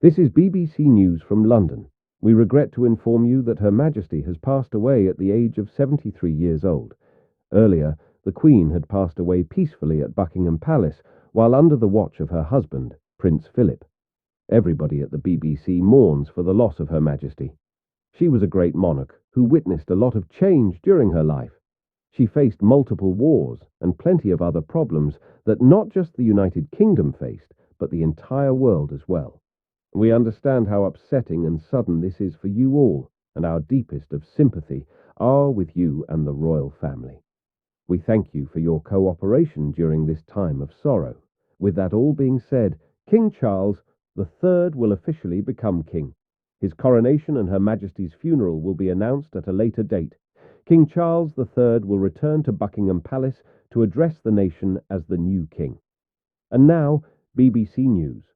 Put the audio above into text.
This is BBC News from London. We regret to inform you that Her Majesty has passed away at the age of 73 years old. Earlier, the Queen had passed away peacefully at Buckingham Palace while under the watch of her husband, Prince Philip. Everybody at the BBC mourns for the loss of Her Majesty. She was a great monarch who witnessed a lot of change during her life. She faced multiple wars and plenty of other problems that not just the United Kingdom faced, but the entire world as well. We understand how upsetting and sudden this is for you all, and our deepest of sympathy are with you and the royal family. We thank you for your cooperation during this time of sorrow. With that all being said, King Charles III will officially become king. His coronation and Her Majesty's funeral will be announced at a later date. King Charles III will return to Buckingham Palace to address the nation as the new king. And now, BBC News.